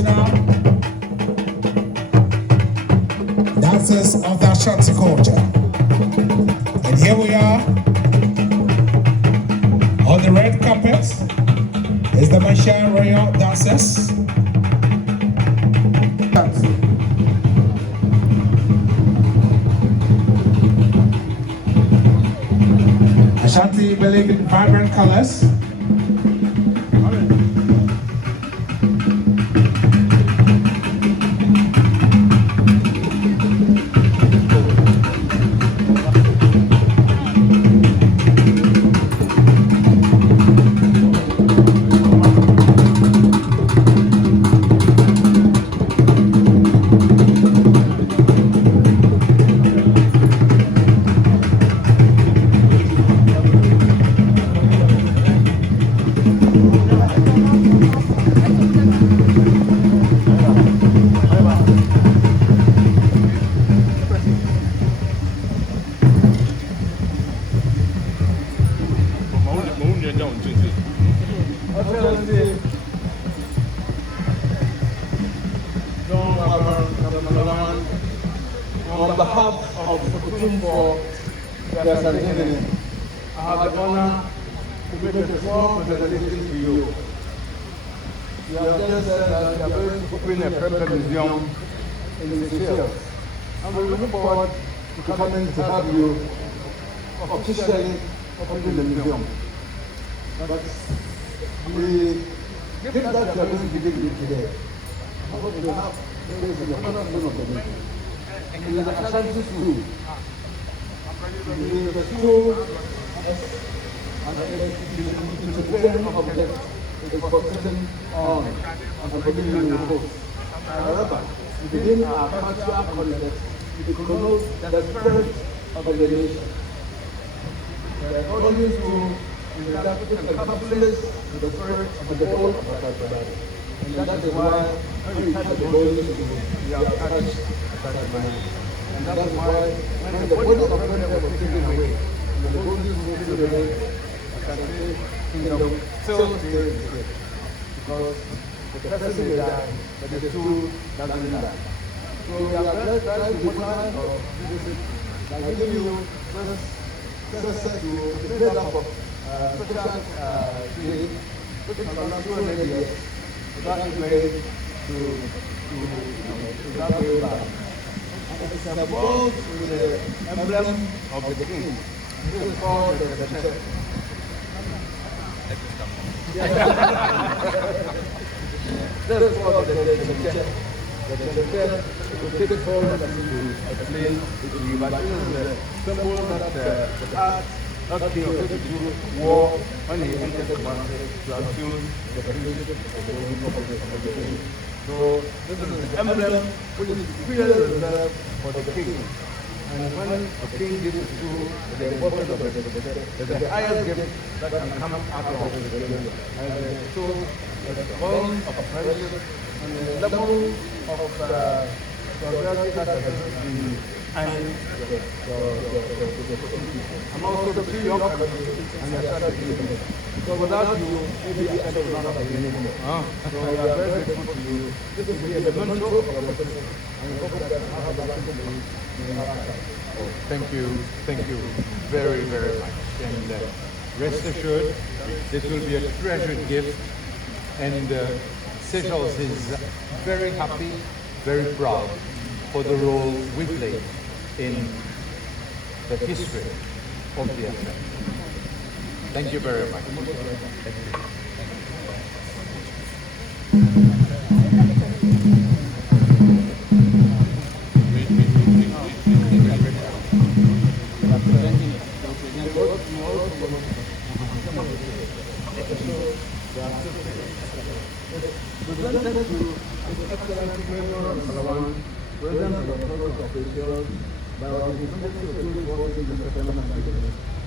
traditional dances of the Asante culture. And here we are on the red carpet is the Malaysian Royal Dancers. Ashanti believe in vibrant colors. On behalf of Kutum for the Asante Kingdom, I have the honor to make a small presentation to you. We have just said that we are going to open a private museum in Seychelles, and we look forward to coming to have you officially open the museum. But the gift that we are going to give you today, I hope you have the cornerstone of the museum. And the Asante Stool. The stool is the parent of death. It is for sitting on and for giving you repose. However, within our cultural context, it connotes the spirit of the nation. According to it encompasses the spirit of the whole of our culture. And that is why when we touch the body, we are touched. And that is why when the body of Prez was taken away, and the body was taken away, Asante Kingdom still stays here. Because the person may die, but the soul doesn't die. So we are very trying to define or visit by giving you first access to the build-up of social trade, which is around 200 years. That is way to that way back. It's about the emblem of the king. This is called the Kente. This is called the Kente. The Kente will take it forward and explain it to you, but this is the symbol that the art that King of Stool wore when he entered the monastery to assume the position of the king. So this is the emblem which is clearly reserved for the king. And when the king gives it to the importance of the highest gift that can come out of the king. And it shows the bond of friendship and the level of solidarity that has been and I'm also the two young and Asante Kingdom. So without you, maybe I don't know about you anymore. So we are very grateful to you. This will be a memento of our business, and we hope that I have a back to you in our time. Thank you very, very much. And rest assured, this will be a treasured gift. And Seychelles is very happy, very proud for the role we played in the history of the Emblem. Thank you very much. Thank you. Presented to His Excellency President of the Republic of Seychelles, by our Executive Security Forces in September 19,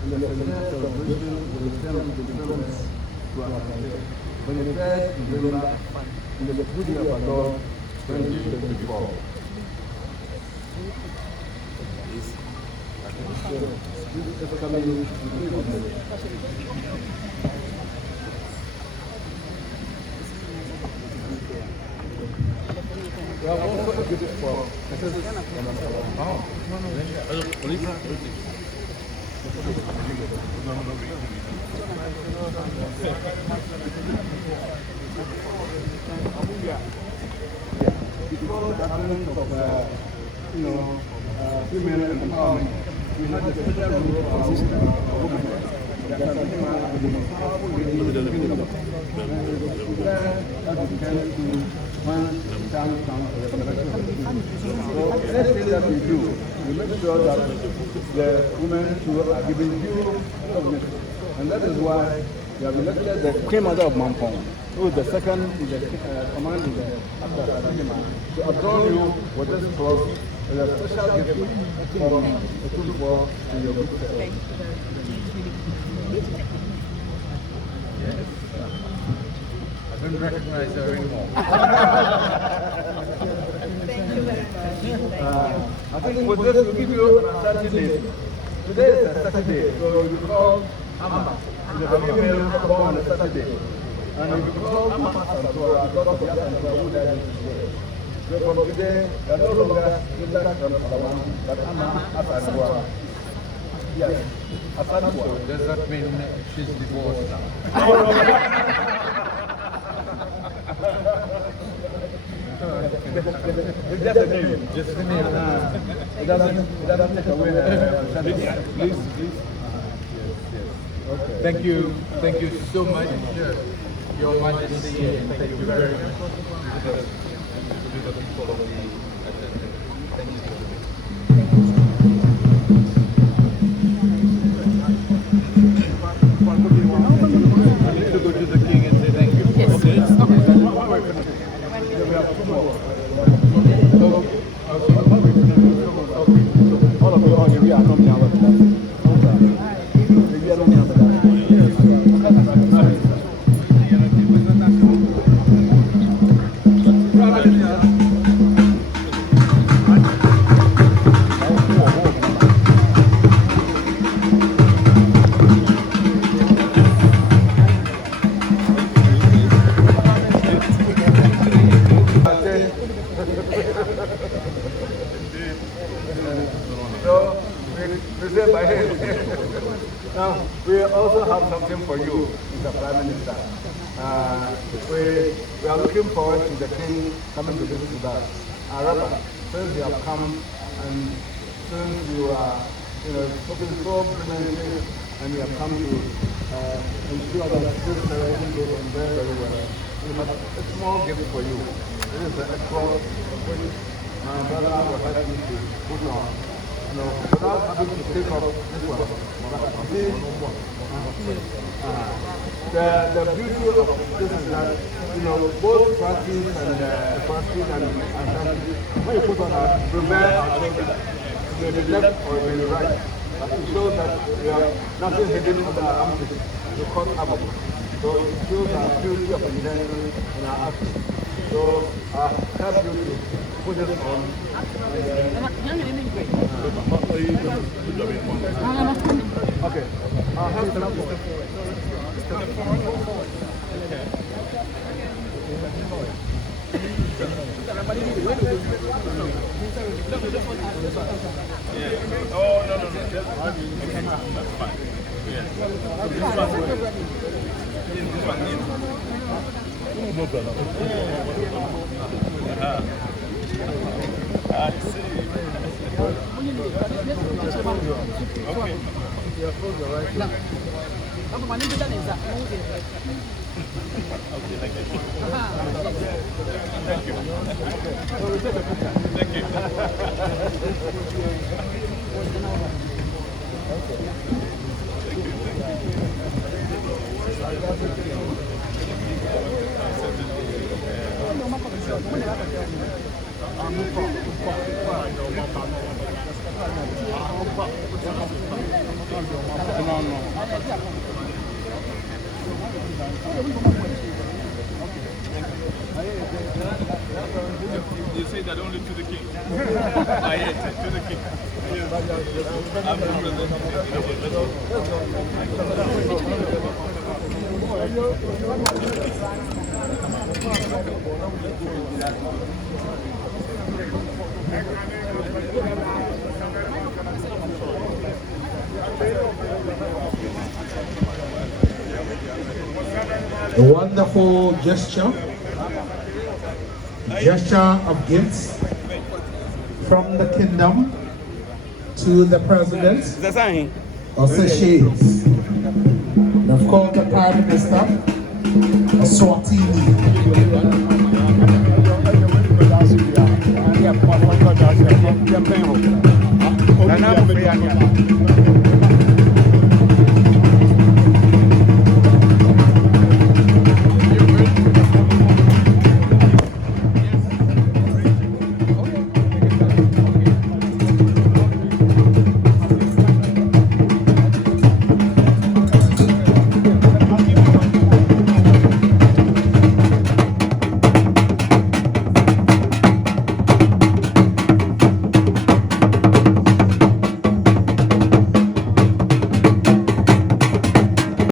and the celebration will return to the promise to our country. When it said in November, in the beauty of our Lord, 2024. This is coming in the also a gift for Mrs. Oh, Before the advent of, female empowerment, we had a special role for our women. The Asante Kingdom is the most powerful lady in the kingdom. And that began to one town for the resurrection of the kingdom. So anything that we do, we make sure that the women too are given due recognition. And that is why we have elected the Queen Mother of Mampong, who is the second in the command in the after Sadakima, to adorn you with this cross with a special gift from the Stool to your good self. I don't recognize her anymore. I think with this we'll give you Saturday. Today is a Saturday, so we call Amma. The female born on a Saturday. And we call Amma Santora because of the Santora who died today. So from today, we are no longer in that from Palawan, but Amma Santora. Yes, Asantua. Does that mean she's divorced now? It's just a name. Just the name. It doesn't take away the please. Okay. Thank you so much, Your Majesty, and thank you very much to the people of the Asante. Thank you so much. I need to go to the king and say thank you. Yes. All of you on the real So, present by him. Now, we also have something for you, Mr. Prime Minister. We are looking forward to the King coming to visit with us. However, since you have come and since you are, spoken so brilliantly and you have come to ensure that this celebration goes on very, very well, we have a small gift for you. This is the extra which my brother will help you to put on. Without having to take off this one. See, the beauty of this is that, both parties and when you put on a prepare our shoulder, may be left or may be right. But it shows that we have nothing hidden under our armpits to cause havoc. So it shows our purity of intention in our actions. So I help you to put this on. Okay. I'll help you. Oh, no. That's fine. Yeah. This one in. No problem. I see. Okay. Okay, thank you. Thank you. Thank you. You say that only to the king. I hate to the king. I'm representing. A wonderful gesture of gifts from the kingdom to the president of Seychelles. And of course, the Prime Minister of Swatini.